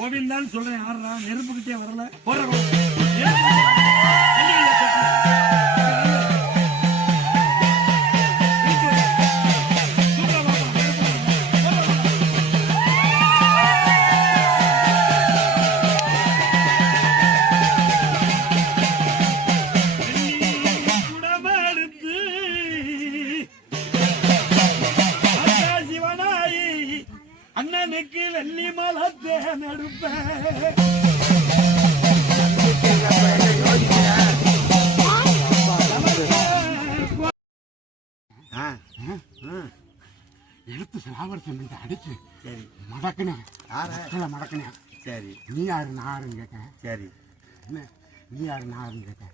கோவிந்தான்னு சொல்றேன். யாரா நெருப்புக்கிட்டே வரல போற அண்ணனுக்கு வெள்ளி மலத்தே நடுப்பேன். எழுத்து சாவரசன் அடிச்சு சரி மடக்குனேன். மடக்குனேன். சரி நீ யாரு நான் யாருன்னு கேட்டேன். சரி என்ன நீ யாரு நான் யாருன்னு கேட்டேன்.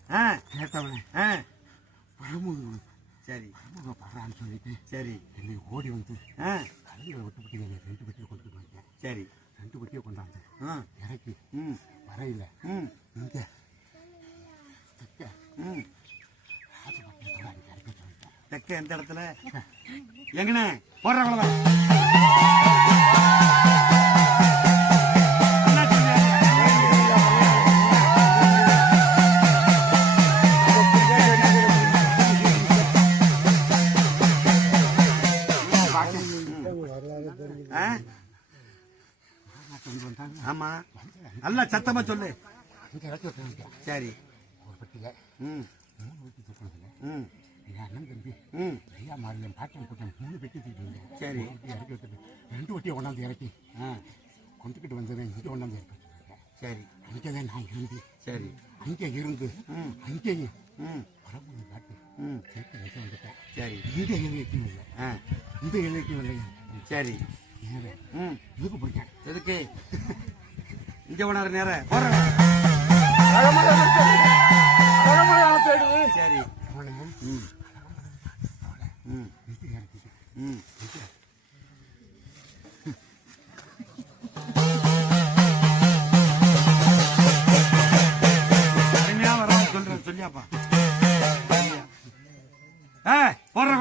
கேட்டவனே பரமுக சரி படுறான்னு சொல்லிட்டு சரி என்னை ஓடி வந்து கல்வியை விட்டுப்பட்டு என்னை 2 பெட்டியை கொண்டு வந்தேன். சரி 2 பெட்டியை கொண்டாந்து இறக்கி வரையில இங்க தெக்க ராஜபட்டியத்தோட அங்கே இறக்க சொல்லிட்டேன். தெக்க எந்த இடத்துல எங்கண்ணே போடுறவங்கள ஆமா நல்லா சத்தமா சொல்லு. சரி ஒரு பெட்டியில 3 பெட்டி தூக்கினதுல அண்ணன் தம்பி ஐயா மாறி பாட்டன் கூட்டம் 3 பெட்டி தூக்கிட்டு. சரி இறக்கி வச்சுட்டு 2 பெட்டியை கொண்டாந்து இறக்கி கொண்டுக்கிட்டு வந்தது இங்கே கொண்டாந்து இறக்கி வச்சுருக்கேன். சரி அங்கேதான் நான் இருந்து சரி அங்கே இருந்து அங்கேயும் பரம்பு காட்டு சேர்த்து வச்சு வந்துட்டேன். சரி இந்த இலக்கியம் இல்லை இந்த இலக்கியம் இல்லையா. சரி இதுக்கு போயிட்டேன். எதுக்கு இங்க போனாரு நேரம் சரி சொல்றேன் சொல்லியாப்பா போடுற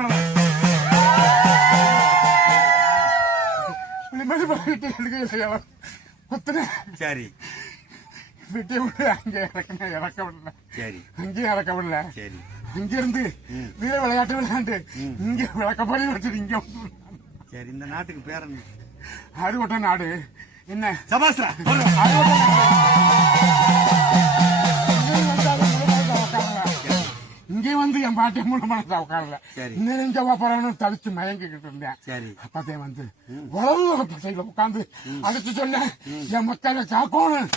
சரி விட்டு அங்கே இறக்க விடல. சரி அங்கேயும் இறக்க விடல. சரி அங்கிருந்து வீர விளையாட்டு விளையாண்டு இங்க விளக்கப்படி வச்சுட்டு இங்க. சரி இந்த நாட்டுக்கு பேர் என்ன? அறுவட்ட நாடு. என்ன சபாஸ்ரா இங்கே வந்து என் பாட்டிய மூணு மனசா உட்காரல. இன்னும் எங்க போறேன்னு தவிச்சு மயங்கிக்கிட்டு இருந்தேன். சரி அப்பதே வந்து உழவு பசையில உட்காந்து அடிச்சு சொன்னேன் என் மக்களை காக்கணும்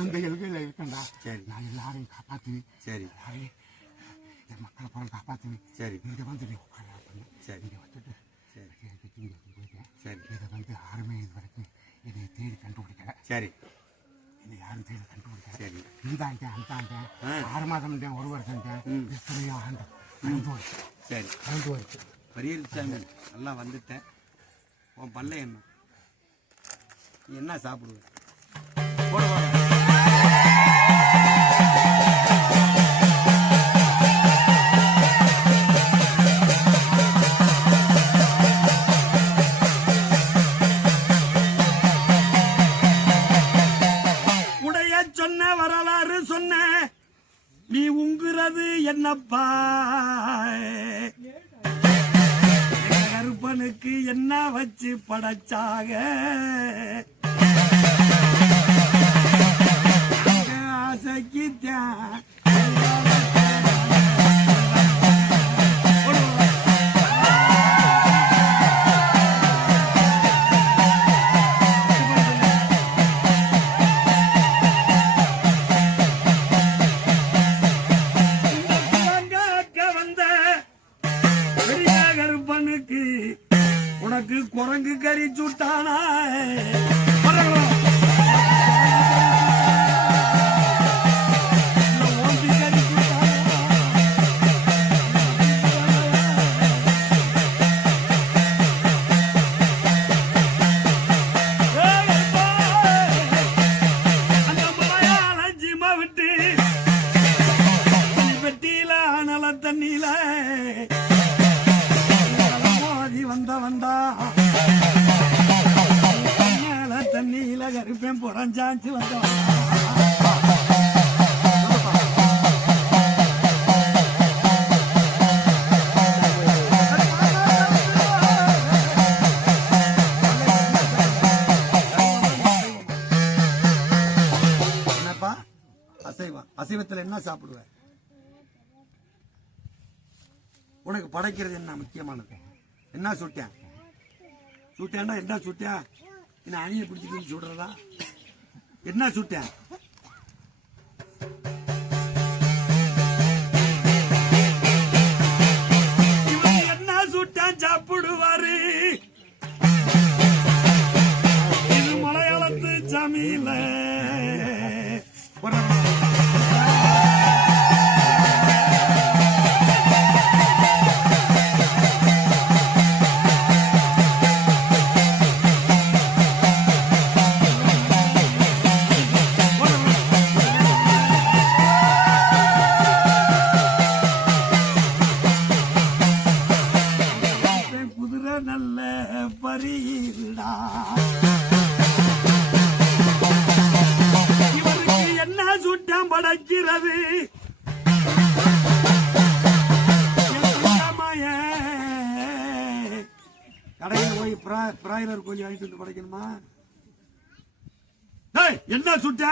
அந்த எல்கையில இருக்கேன்டா. சரி நான் எல்லாரையும் காப்பாத்தி சரி என் மக்களை போல காப்பாத்தி சரி இங்க வந்து நீ உட்கார. சரி இங்க வச்சுட்டு சரி போயிட்டேன். சரி இதை வந்து யாருமே இது வரைக்கும் என்னை தேடி கண்டுபிடிக்கல. சரி என்னை யாரும் தேடி கண்டுபிடிக்கல. சரி இந்தாங்க அந்தாங்க 6 மாதம் 1 வருஷம் எத்தனையோ ஆண்டு கலந்து வருச்சு. சரி கலந்து வருச்சு. பரியசாமி நல்லா வந்துட்டேன். உன் பல்ல என்ன நீ என்ன சாப்பிடுவேன் போடுவாங்க. சொன்ன வரலாறு சொன்ன நீ உங்குறது என்னப்பா கருப்பனுக்கு என்ன வச்சு படைச்சாக ஆசைக்கு உனக்கு குரங்கு கறி சுட்டானா அவன் புறஞ்சாச்சு வந்தான். என்னப்பா அசைவம்? அசைவத்தில் என்ன சாப்பிடுவ? உனக்கு படைக்கிறது என்ன முக்கியமானது? என்ன சுட்டேன்? சுட்டேன்னா என்ன சுட்டேன்? என்ன அணியை பிடிச்சிட்டு சுடுறதா? என்ன சுட்டேன்? இவன் என்ன சுட்டான் சாப்பிடுவாரு? இது மலையாளத்து சமையல. குதிரை நல்ல பரீடா. இவருக்கு என்ன சுட்டம் படைக்கிறது? கடையில் போய் பிராய்லர் கோழி வாங்கிட்டு வந்து படைக்கணுமா? என்ன சுட்ட?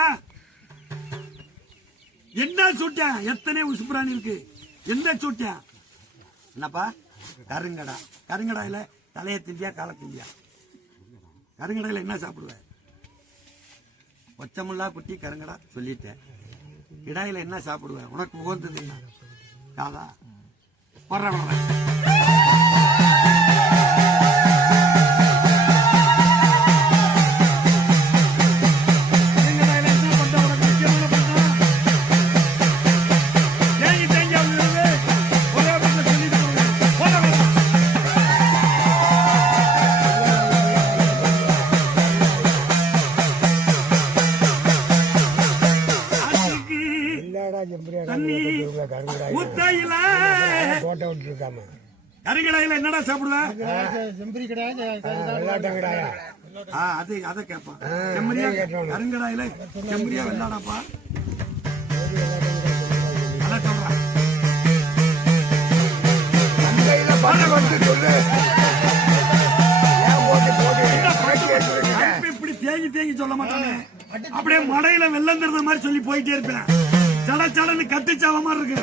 என்ன சுட்ட? எத்தனை உசுப்புராணி இருக்கு? என்ன சுட்ட? என்னப்பா? கருங்கடா. கருங்கடாயில தலையை திண்டியா காலை திண்டியா? கருங்கடாயில என்ன சாப்பிடுவ? ஒச்சமுல்லா குட்டி கருங்கடா சொல்லிட்டேன். இடாயில என்ன சாப்பிடுவ? உனக்கு உகந்தது என்ன? காதா வர்ற கருங்கடாயில என்னடா சாப்பிடுவேன்? அதை கேட்பான். செம்மறியா கருங்கடாயில செம்மறியா வெள்ளாடாப்பா? அதான் சொல்றான். இப்படி தேங்கி தேங்கி சொல்ல மாட்டானே. அப்படியே மடையில வெள்ளம் தருந்த மாதிரி சொல்லி போயிட்டே இருப்பேன். சட சடன்னு கட்டுச்சாவ மாதிரி இருக்கு.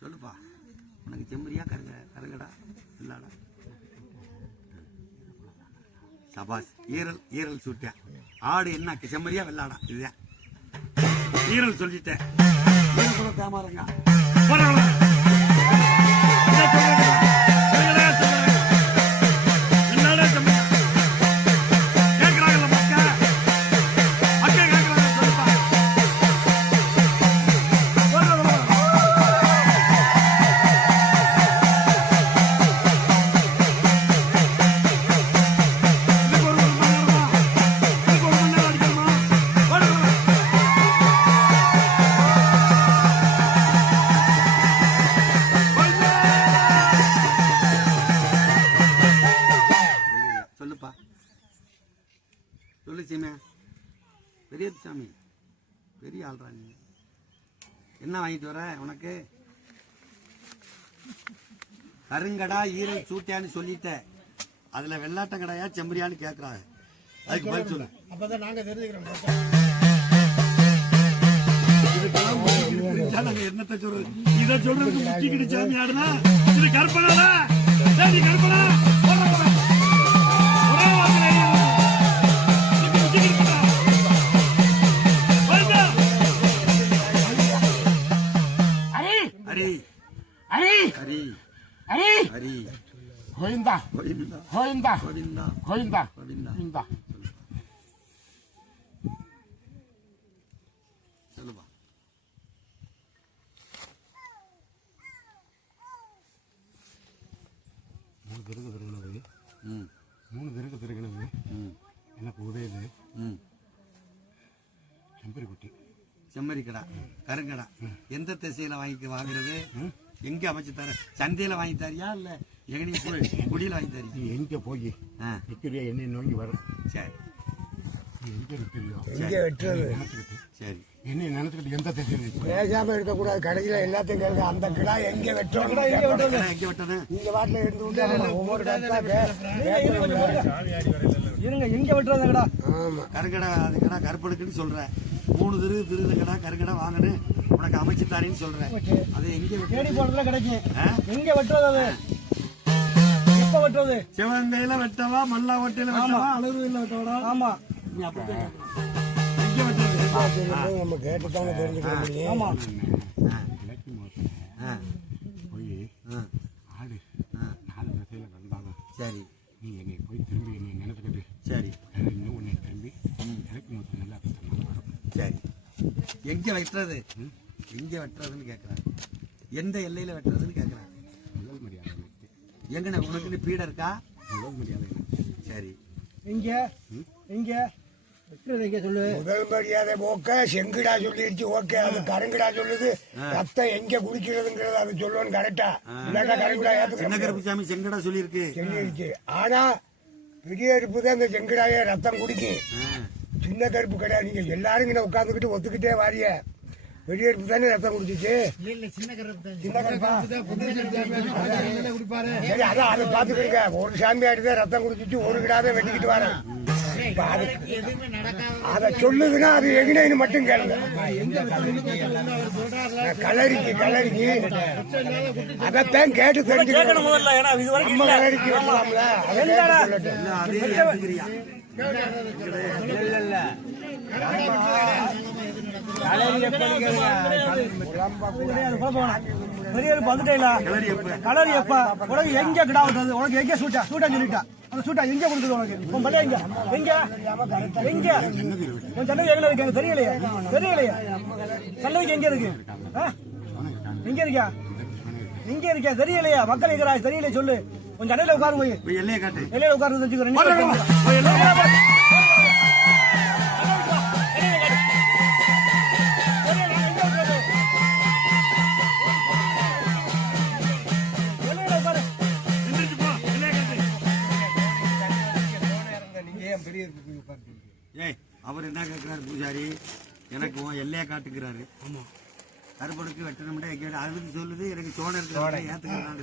சொல்லுப்பா, உனக்கு செம்மறியா கருங்கடா இல்லாடா? சபாஸ். ஈரல் சுட்டேன். ஆடு என்ன செம்மறியா வெள்ளாடா? இதுதான் ஈரல் சொல்லிட்டேன். தேமாருங்க சொல்லு சீமே. பெரிய சாமி, பெரிய ஆள்றா நீ. என்ன வாங்கிட்டு வர? உனக்கு கருங்கடா ஈரல் சூட்டியான்னு சொல்லிட்ட. அதுல வெள்ளாட்டங்கடாயா செம்பரியான்னு கேக்குறாங்க. அதுக்கு பதில் சொல்லு. அப்பதான் நாங்க தெரிஞ்சுக்கிறோம். என்னத்தை சொல்றது? இதை சொல்றதுக்கு முக்கிக்கிட்டு சாமி ஆடுனா இது கற்பனாடா. கற்பனா Govinda, Govinda, Govinda, Govinda, Govinda, Govinda. திருகு திருகினது, ம் 3 திருகு திருகினது, ம் எனக்கு உதயது, ம் செம்பரி குட்டி, செம்மறி கடா கருங்கடா எந்த திசையில வாங்குறது? எங்க அமைச்சு தர? சந்தையில வாங்கி தரியா இல்ல எங்கனையும் போய் குடியில வாங்கி தரியா? நீ எங்கே போய் நிற்கிறியா என்னை நோக்கி வரும். சரி நீ எங்கே நிற்கிறியோ எங்கே வெட்டுறது நினச்சிக்கிட்டு சரி என்னை நினச்சிக்கிட்டு எந்த திசையில் பேசாம இருக்கக்கூடாது. கடைசியில் எல்லாத்தையும் கேட்க அந்த கிடா எங்கே வெட்டுறோம் எங்க வெட்டணும்? இந்த வாட்டில் எடுத்து விட்டு ஒவ்வொரு கட்டா இருங்க எங்க வெட்டுறது கடா? ஆமா கருங்கடா அது கடா கருப்படுக்குன்னு சொல்றேன். 3 திருது கடா கருங்கடா வாங்கணும் உனக்கு அமைச்சு தாரேன்னு சொல்றேன். அது எங்க தேடி வெட்டுறது? போறதுல கிடைக்கும். எங்க வெட்டுறது? அது எப்ப வெட்டுறது? சிவங்கையில வெட்டவா மல்லா ஓட்டையில வெட்டவா அழகுல வெட்டவா? ஆமா நீ அப்படிதான் எங்க வெட்டுறது? நம்ம கேட்டுத்தானே தெரிஞ்சுக்கணும். ஆமா கிழக்கு மாவட்டம் போய் ஆடு 4 திசையில் வந்தாலும் சரி நீ என்னை போய் திரும்பி என்னை நினச்சிக்கிட்டு சரி இன்னும் உன்னை திரும்பி கிழக்கு மாவட்டம் நல்லா வரும். சரி எங்க வெட்டுறது? எங்க வெட்டுறதுன்னு கேக்குறாங்க. எந்த எல்லையில வெட்டுறதுன்னு கேக்குறாங்க. முதல் மரியாதை எனக்கு, எங்கண்ணா உனக்குன்னு பீட இருக்கா? முதல் மரியாதை எனக்கு. சரி எங்க எங்க வெட்டுறது? எங்க சொல்லு. முதல் மரியாதை ஓகே, செங்குடா சொல்லிடுச்சு ஓகே. அது கருங்குடா சொல்லுது ரத்தம் எங்க குடிக்கிறதுங்கிறது அது சொல்லுவோம் கரெக்டா. இல்லாட்டா கருங்குடா சின்ன ஏத்துக்க கருப்புசாமி செங்கடா சொல்லியிருக்கு. சொல்லிடுச்சு. ஆனா பெரிய அறுப்பு தான் இந்த செங்குடாயே ரத்தம் குடிக்கும். சின்ன கருப்பு கிடையாது. நீங்க எல்லாரும் இங்க உட்காந்துக்கிட்டு ஒத்துக்கிட்டே வாரிய பெரிய அறுப்பு தானே ரத்தம் குடிச்சிச்சு. சின்ன கருப்பா சரி அதான் அதை பாத்துக்கிடுங்க. ஒரு சாமியாடி தான் ரத்தம் குடிச்சிச்சு, ஒரு கிடாத வெட்டிக்கிட்டு வரேன். அத சொல்லுதுன்னா அது எங்கன்னு மட்டும் கேளுங்க. கலரிக்கு அதத்தான் கேட்டு தெரிஞ்சுக்கணும். நம்ம கலரிக்கு வெட்டலாம்ல, அதை கேட்டு சொல்லட்டும். அதே ஏத்துக்கிறியா? பெரிய வந்துட்டேல கலர் எப்ப உனக்கு எங்க கிடா விட்டது? உனக்கு எங்க சூட்டா சொல்லிட்டா. அந்த சூட்டா எங்க கொடுத்தது உனக்கு? உன் பள்ளியா எங்க எங்க எங்க உன் சன்னதி எங்க இருக்கு? எனக்கு தெரியலையே சன்னதிக்கு எங்க இருக்கு? எங்க இருக்கியா? எங்க இருக்கியா? தெரியலையா? மக்கள் இருக்கிறா தெரியல சொல்லு. உன் சன்னையில உட்காரு போய் எல்லையை காட்டு. எல்லையில உட்கார்ந்து தெரிஞ்சுக்கிறேன். ஏய் அவர் என்ன கேட்கிறாரு பூஜாரி? எனக்கு உன் எல்லையை காட்டுக்கிறாரு. கருப்படுக்கு வெட்டணும்டா கேட்டு அதுக்கு சொல்லுது. எனக்கு சோழ இருக்கிற ஏத்துக்கிறான்.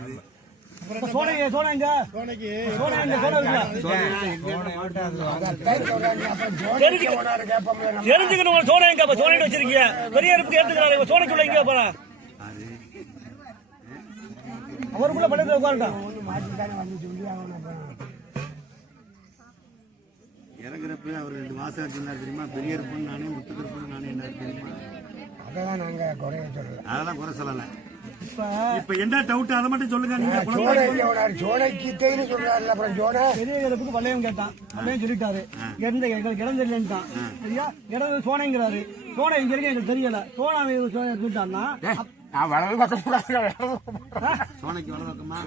தெரிஞ்சுக்கணும். சோழ எங்க சோழ வச்சிருக்கீங்க? பெரிய அறுப்புக்கு ஏத்துக்கிறாரு. சோழ சொல்ல எங்க போறா? அது அவருக்குள்ள பள்ளத்துல உட்காந்துட்டான். இறங்குறப்ப அவர் 2 மாசம் வச்சிருந்தாரு தெரியுமா? பெரிய இருப்புன்னு நானே முத்துக்கருப்புன்னு நானே என்ன தெரியுமா? அதெல்லாம் நாங்க குறைய சொல்லல. அதெல்லாம் குறை சொல்லல. இப்ப என்ன டவுட் அதை மட்டும் சொல்லுங்க. நீங்க சோனைக்கிட்டேன்னு சொல்றாருல, அப்புறம் சோனை பெரிய இறப்புக்கு வளையம் கேட்டான். வளையம் சொல்லிட்டாரு. எந்த எங்களுக்கு இடம் தெரியலன்ட்டான். சரியா? இடம் சோனைங்கிறாரு. சோனை இங்க இருக்கு எங்களுக்கு தெரியல. சோனா சொல்லிட்டான்னா நான் வலது பக்கம் சோனைக்கு வலது பக்கமா?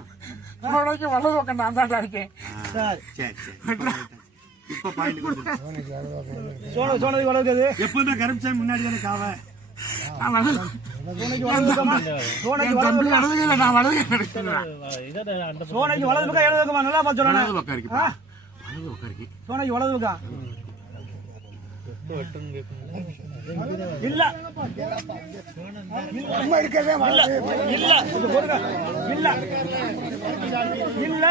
சோனைக்கு வலது பக்கம் நான் தான் இருக்கேன். சரி இப்ப பாயிண்ட் கொடுத்து சோனைக்கு வளர்க்குது. எப்பதான் கருப்புசாமி முன்னாடி தானே காவ? சோனைக்கு வலது பக்கமா? சோனைக்கு வலது பக்கம் நான் வலது சோனைக்கு வலது பக்கம் இடது பக்கமா? நல்லா பார்த்து சொல்லணும். பக்கம் இருக்கு. வலது பக்கம் இருக்கு. சோனைக்கு வலது பக்கம் இல்ல நம்ம இருக்கவே வளருது. இல்ல கொஞ்சம் பொறுங்க. இல்ல இல்லை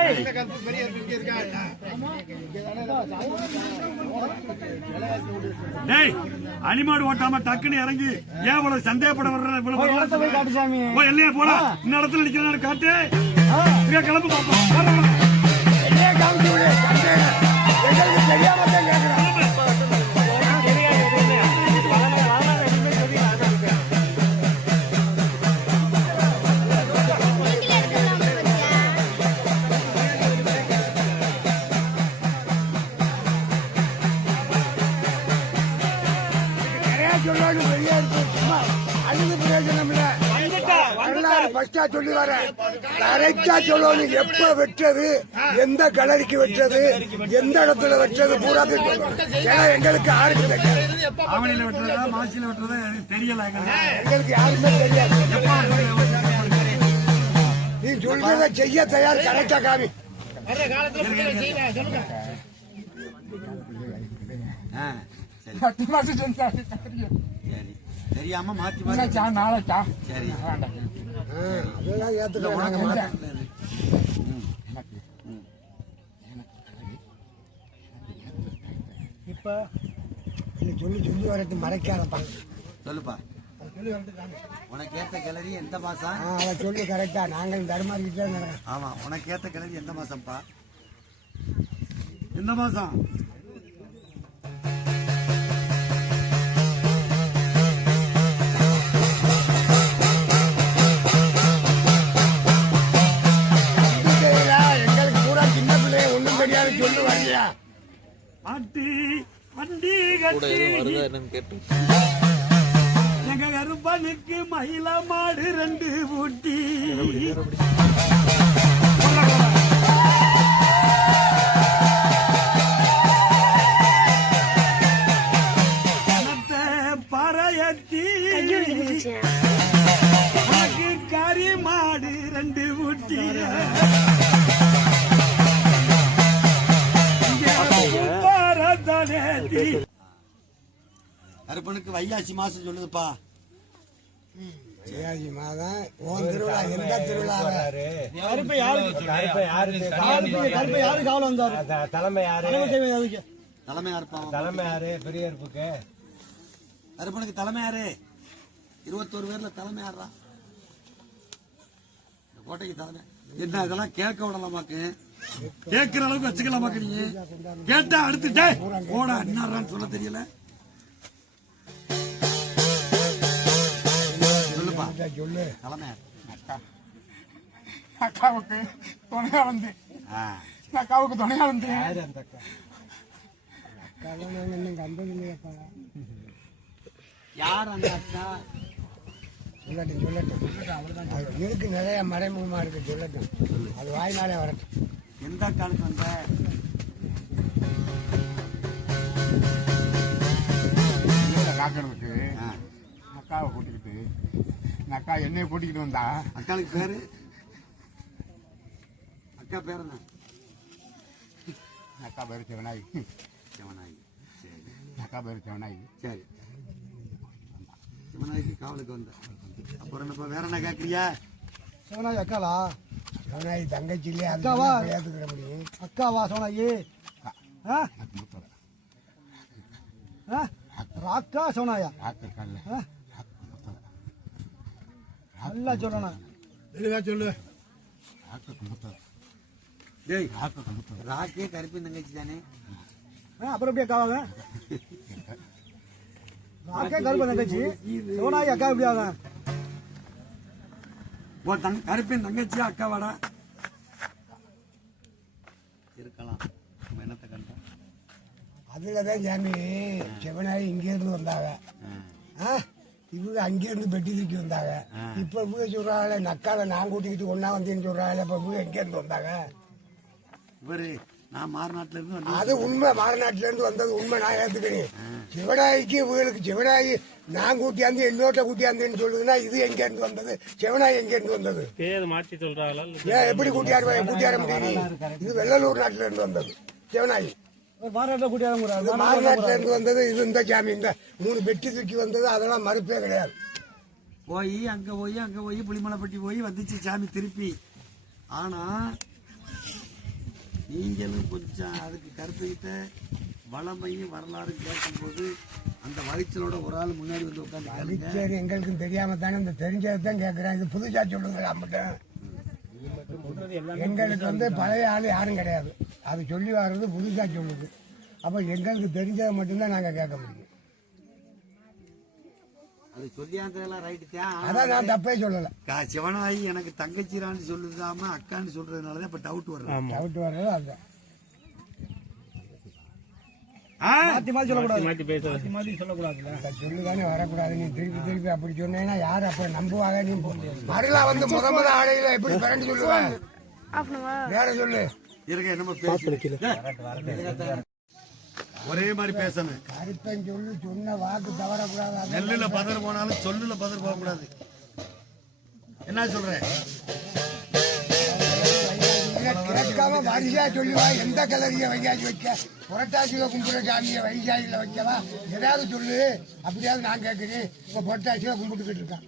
டேய் அனிமாடு ஓட்டாம டக்குன்னு இறங்கி ஏன் இவ்வளவு சந்தேகப்பட இடத்த போய் காட்டு சாமி. இல்லையா போல இந்த இடத்துல நிக்கிறாரு காட்டு. இங்க கிளம்பு பாப்போம். தெரியாம தான் கேட்கிறேன். பாஸ்டா சொல்லி வரேன். கரெக்டா சொல்லணும். எப்ப வெட்டுறது, எந்த கலரிக்கு வெட்டுறது, எந்த இடத்துல வெட்டுறது பூரா சொல்லணும். ஏன்னா எங்களுக்கு யாருக்கு தெரியாது. ஆவணியில வெட்டுறதா மாசியில வெட்டுறதா எனக்கு தெரியல. எங்களுக்கு யாருமே தெரியாது. நீ சொல்றத செய்ய தயார். கரெக்டா காமி. சரி 10 மாசம் சொன்னாரு. சரி தெரியாம மாத்தி இன்னைக்கா, நாளைக்கா? சரி அதெல்லாம் ஏத்துக்கலாம். இப்ப சொல்லி சொல்லி வரட்டு மறைக்காதப்பா. சொல்லுப்பா. உனக்கு ஏத்த கிளறி எந்த மாசம்? அதை சொல்லி கரெக்டா. நாங்கள் தர்மாரிக்கிட்டே நடக்கிறோம். ஆமா உனக்கு ஏத்த கிளறி எந்த மாசம்ப்பா? எந்த மாசம்? எங்களுக்கு பூரா சின்ன பிள்ளைய ஒண்ணும் தெரியாது. சொல்லு வரியா பாட்டி வண்டி கட்டி எங்க கருப்பனுக்கு மயில மாடு 2 ஊட்டி பறையத்தி உனக்கு கறி மாடு 2 ஊட்டி கருப்பனுக்கு வைகாசி மாசம் சொல்லுதுப்பா. வைகாசி மாதம் ஓன் திருவிழா. எந்த திருவிழா? கருப்பை யாரு காவல வந்தாரு? தலைமை யாரு? தலைமை யாருப்பா? தலைமை யாரு? பெரிய இருப்புக்கு கருப்பனுக்கு தலைமை யாரு? 21 பேர்ல தலைமை யாரா? கோட்டைக்கு தலைமை என்ன? இதெல்லாம் கேட்க விடலாமாக்கு? கேட்கிற அளவுக்கு வச்சுக்கலாமாக்கு? நீங்க கேட்டா அடுத்துட்டே போடா என்னான்னு சொல்ல தெரியல. சொல்லுப்பா. சொல்லு. தலைமை அக்காவுக்கு துணையா வந்து அக்காவுக்கு துணையா வந்து யார் அந்த அக்கா? சொல்லட்டும் சொல்லட்டும். இருக்கு நிறைய மறைமுகமா இருக்கு. சொல்லட்டும். அது வாய்னாலே வரட்டும். எந்த அக்காளுக்கு வந்த? காக்கிறதுக்கு அக்காவை கூட்டிக்கிட்டு இந்த அக்கா என்னைய கூட்டிக்கிட்டு வந்தா. அக்காளுக்கு பேரு? அக்கா பேர் என்ன? அக்கா பேரு சிவனாயி. சிவனாயி. சரி அக்கா பேரு சிவனாயி. சரி சிவனாய்க்கு காவலுக்கு வந்த. அப்புறம் என்னப்பா வேற என்ன கேட்கறியா? சோனாயி அக்காவா? சோனாயி தங்கச்சி இல்லையா? அக்காவா? ஏத்துக்கிற முடியும். அக்காவா சோனாயி? ராக்கா சோனாயா? நல்லா சொல்லணும். சொல்லு. டேய் ராக்கே கருப்பின் தங்கச்சி தானே? அப்புறம் எப்படி அக்காவாங்க? ராக்கே கருப்பன் தங்கச்சி, சோனாயி அக்கா எப்படி ஆக? கருப்பின் தங்கச்சி அக்காவாடா இருக்கலாம். என்னத்தை கண்டா அதுலதான் சாமி சிவனாயி இங்க இருந்து வந்தாங்க. இவங்க அங்கிருந்து பெட்டி தூக்கி வந்தாங்க. இப்ப இவங்க சொல்றாங்க நக்கால நான் கூட்டிக்கிட்டு ஒன்னா வந்தேன்னு சொல்றாங்க. இப்ப இவங்க எங்க இருந்து வந்தாங்க? இவரு நான் மாறுநாட்டுல இருந்து வந்தேன். அது உண்மை. மாறுநாட்டுல இருந்து வந்தது உண்மை. நான் ஏத்துக்கிறேன். சிவனாய்க்கு இவங்களுக்கு சிவனாயி நான் கூட்டியாந்து என்னோட்ட கூட்டியாந்தேன்னு சொல்லுதுன்னா இது எங்க இருந்து வந்தது? சிவனாயி எங்க இருந்து வந்தது? மாற்றி சொல்றாங்களா? ஏன் எப்படி கூட்டியாட முடியும்? இது வெள்ளலூர் நாட்டுல இருந்து வந்தது சிவனாயி. மாநாட்டில் கூட்டியாங்க. மாறுநாட்டுல இருந்து வந்தது இது. இந்த சாமி இந்த 3 பெட்டி தூக்கி வந்தது அதெல்லாம் மறுப்பே கிடையாது. போய் அங்க போய் புளிமலைப்பட்டி போய் வந்துச்சு சாமி திருப்பி. ஆனா நீங்களும் கொஞ்சம் அதுக்கு கருத்துக்கிட்ட வளமையும் வரலாறு கேட்கும்போது அந்த வயிற்றலோட ஒரு ஆள் முன்னாடி வந்து உட்காந்து சரி எங்களுக்கு தெரியாம தானே இந்த தெரிஞ்சதான் கேட்கிறேன். இது புதுசா சொல்லுங்க. எங்களுக்கு வந்து பழைய ஆள் யாரும் கிடையாது. அது சொல்லி வர்றது புதுசா சொல்லுது. அப்ப எங்களுக்கு தெரிஞ்சதை மட்டும்தான் நாங்க கேட்க முடியும். அது சொல்லியாந்ததெல்லாம் ரைட்டு தான். அதான் நான் தப்பே சொல்லல. சிவனாயி எனக்கு தங்கச்சிரான்னு சொல்லுதாம அக்கான்னு சொல்றதுனாலதான் இப்ப டவுட் வர்றது. டவுட் வர்றது அதுதான். மாத்தி மாத்தி சொல்லக்கூடாது. மாத்தி பேசுறது. மாத்தி மாத்தி சொல்லக்கூடாதுல்ல. இந்த சொல்லுதானே வரக்கூடாது. நீ திருப்பி திருப்பி அப்படி சொன்னேன்னா யாரு அப்ப நம்புவாங்க? நீ மறுலா வந்து முத ஆடையில எப்படி பிறண்டு சொல்லுவேன்? வேற சொல்லு. இருக்க என்னமோ பேசு. ஒரே மாதிரி பேசணும். கருப்பன் சொல்லு, சொன்ன வாக்கு தவறக்கூடாது. நெல்லுல பதர் போனாலும் சொல்லுல பதர் போக கூடாது. என்ன சொல்றேன்? கேட்காம வரிசையா சொல்லுவா. எந்த கலரிய வைகாசி வைக்க, புரட்டாசியில கும்பிடுற சாமியை வைகாசியில வைக்கவா? ஏதாவது சொல்லு. அப்படியாவது நான் கேட்கிறேன். இப்ப புரட்டாசியில கும்பிட்டுக்கிட்டு இருக்கான்.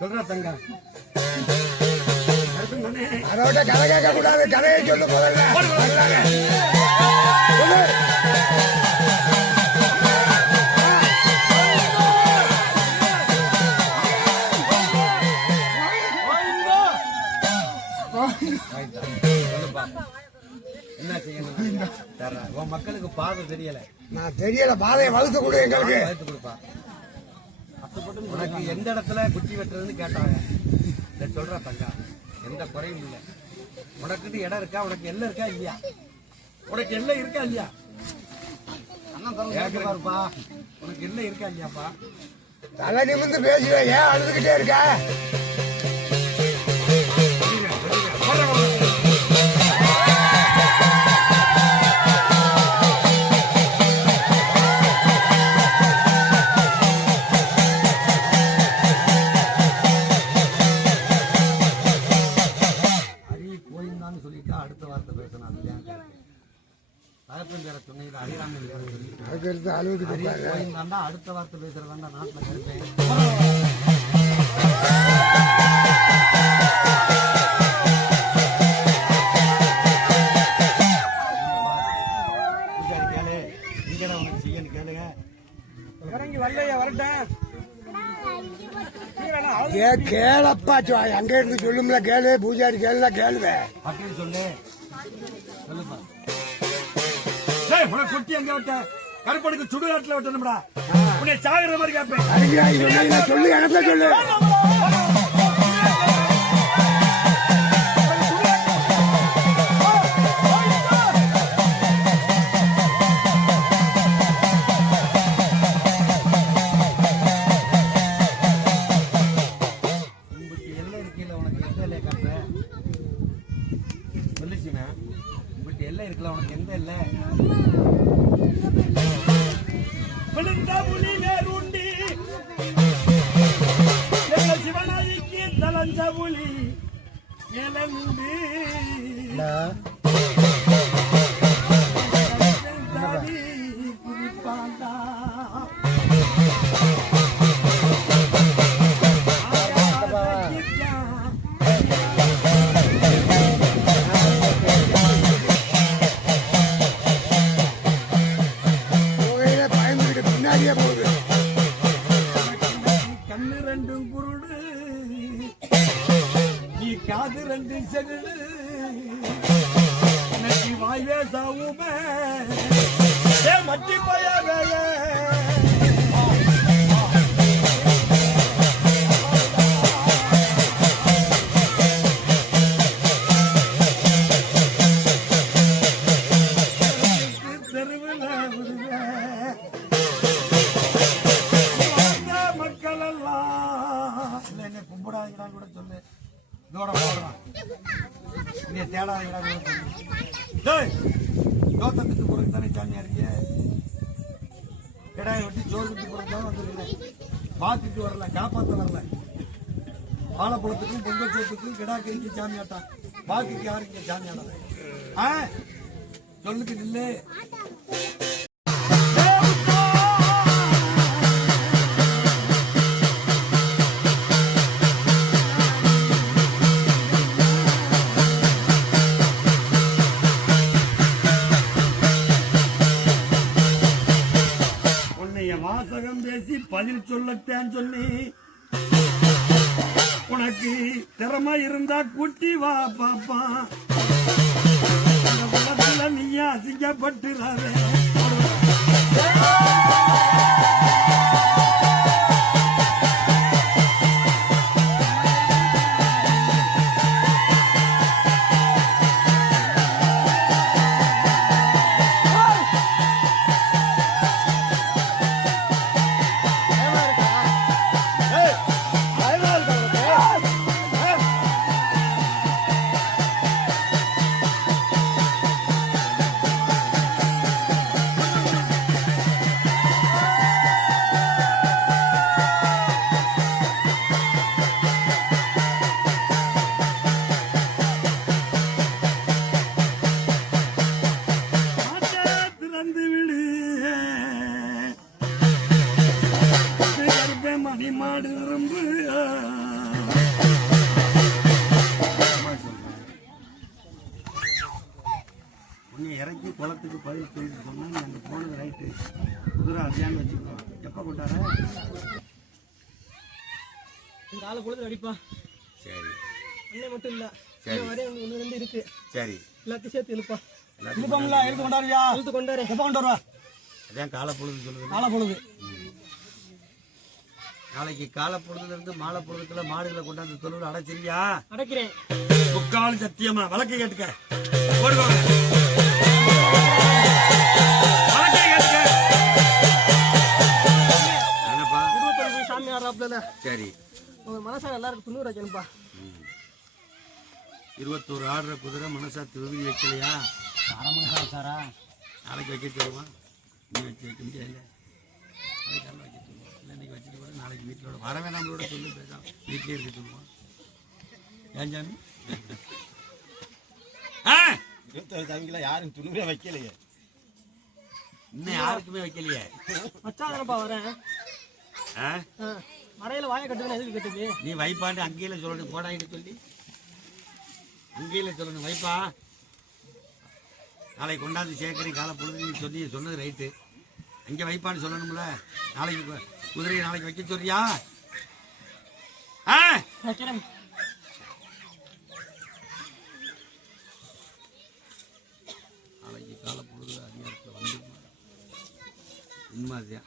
சொல்றா தங்க. அதோட கதை கேட்க கூடாது. கதையை சொல்லு முதல்ல. சொல்லு. என்ன செய்யணும்? உன் மக்களுக்கு பாதை தெரியல. நான் தெரியல. பாதையை வகுத்து கொடு எங்களுக்கு. வகுத்து கொடுப்பா. உனக்கு எந்த இடத்துல குச்சி வெட்டுறதுன்னு கேட்டாங்க. இதை சொல்ற தங்கா, எந்த குறையும் இல்லை. உனக்குன்னு இடம் இருக்கா? உனக்கு எல்லாம் இருக்கா இல்லையா? உனக்கு எல்லாம் இருக்கா இல்லையா? கேட்கிறாருப்பா, உனக்கு எல்லாம் இருக்கா இல்லையாப்பா? தலை நிமிந்து பேசுவேன். ஏன் அழுதுகிட்டே இருக்க? அடுத்த வார்த்தை பேசணும். தகப்பன் பேர சொன்னீங்க, அரிராமன் பேர சொல்லி அழுகுது. போயிருந்தாண்டா அடுத்த வார்த்தை பேசுறதாண்டா நாட்டுல கருப்பேன். கேளு, இங்கடா உனக்கு செய்யன்னு கேளுங்க. இறங்கி வரலையா? வரட்டேன். கேளப்பா. அங்க இருந்து சொல்லும்ல. கேளு. பூஜாரி கேளுனா கேளுவேன். அப்படின்னு சொல்லு. சொல்லுப்பா. உனக்கு கொட்டி எங்க விட்ட? கருப்பனுக்கு சுடுகாட்டுல விட்டணும்டா. உன்னை சாகுற மாதிரி கேட்பேன். சொல்லு. இடத்துல சொல்லு. எல்லாம் இருக்குல்ல, உனக்கு எந்த இல்லை? விழுந்த புலி வேறுண்டி சிவனாய்க்கு தலஞ்ச புலி இழந்து குறிப்பாண்டா கண்ணு ரெண்டும் குருடு, நீ காது ரெண்டு செகுடு, எனக்கு வாய்வே சாவுமே மட்டி பையவே. கும்பிடாதீங்கடான்னு கூட சொல்லு. இதோட போடுறான் நீ தேடாதீங்கடா. ஜோத்தத்துக்கு பிறகு தானே சாமியா இருக்கிய. கிடாயை வெட்டி ஜோத்துக்கு பிறகு தான் வந்துருக்கிறேன். பார்த்துட்டு வரல, காப்பாற்ற வரல. வாழைப்பழத்துக்கும் பொங்கல் சோத்துக்கும் கிடா கறிக்கு சாமியாட்டான். பாக்குக்கு யாருக்கு சாமியாடாத சொல்லுக்கு நில்லு. உன்னைய வாசகம் பேசி பதில் சொல்லத்தான் சொல்லி உனக்கு திறமை இருந்தா குட்டி வா பாப்பா. இந்த உலகத்துல நீயா அசிங்கப்பட்டுறாவே. மணி மாடு ரொம்ப உன்னை இறக்கி குளத்துக்கு பதில் சொல்லிட்டு சொன்னா நீ அங்கே போனது ரைட்டு. குதிரை அடியான்னு வச்சுக்கோ. எப்போ கொண்டாட இந்த ஆளை பொழுது அடிப்பா. சரி அண்ணன் மட்டும் இல்ல, சரி. வரைய ஒன்று ரெண்டு இருக்கு. சரி எல்லாத்தையும் சேர்த்து எழுப்பா. இழுப்பம்ல எடுத்து கொண்டாருயா. இழுத்து கொண்டாரு. எப்ப கொண்டு வருவா? அதான் காலை பொழுது சொல்லுது. காலை பொழுது. நாளைக்கு காலை பொழுதுல இருந்து மாலை பொழுதுக்குள்ள மாடுகளை கொண்டாந்து தொழுவில் அடைச்சிருக்கியா? அடைக்கிறேன். முக்கால் சத்தியமா வழக்கு கேட்டுக்க. போடுவாங்க. வழக்கை கேட்டுக்க. என்னப்பா? 25 சாமி ஆடுறாப்ல. சரி உங்க மனசா எல்லாருக்கும் துண்ணூறு வைக்கணும்பா. 21 ஆடுற குதிரை மனசாத்து விருதி வைக்கலையா? அரை மணி நேரம் சாரா. நாளைக்கு வைக்க சொல்லுவான். நீ வச்சு வைக்க முடியல. நாளைக்கு வைக்க சொல்லுவான். இல்லை இன்னைக்கு வச்சுட்டு கூட நாளைக்கு வீட்டிலோட வரவே நம்மளோட சொல்லி பேசாம வீட்டிலே இருக்க சொல்லுவான். ஏன் சாமி? 21 சாமிக்குள்ள யாரும் துணுவே வைக்கலையே. இன்னும் யாருக்குமே வைக்கலையே. வச்சாதானப்பா வரேன். ஆ? மறையில வாயை கட்டுதுன்னு எதுக்கு கட்டுது? நீ வைப்பாண்டு அங்கேயில சொல்லணும். போடாயின்னு சொல்லி அங்கேயில சொல்லணும். வைப்பா நாளைக்கு கொண்டாந்து சேர்க்கறி காலை பொழுது நீ சொல்லி சொன்னது ரைட்டு. அங்கே வைப்பான்னு சொல்லணும்ல. நாளைக்கு குதிரையை நாளைக்கு வைக்க சொல்றியா? வைக்கிறேன். நாளைக்கு காலை பொழுது அதிகாரத்தில் வந்து உண்மைதான்.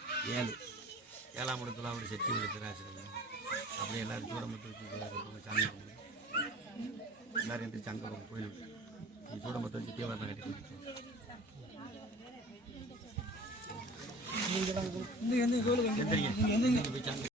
7ஆம் இடத்துல அவர் செட்டி விடுத்துறாசிருங்க. அப்படியே எல்லாரும் சூடமத்து சாமி எல்லாரும் எந்திரிச்சு அங்கே கோயில் சூடமத்தை வச்சு தேவாரம் கட்டி கொடுத்து நீங்க எந்த கோயிலுக்கு எந்திரிங்க போய் சாமி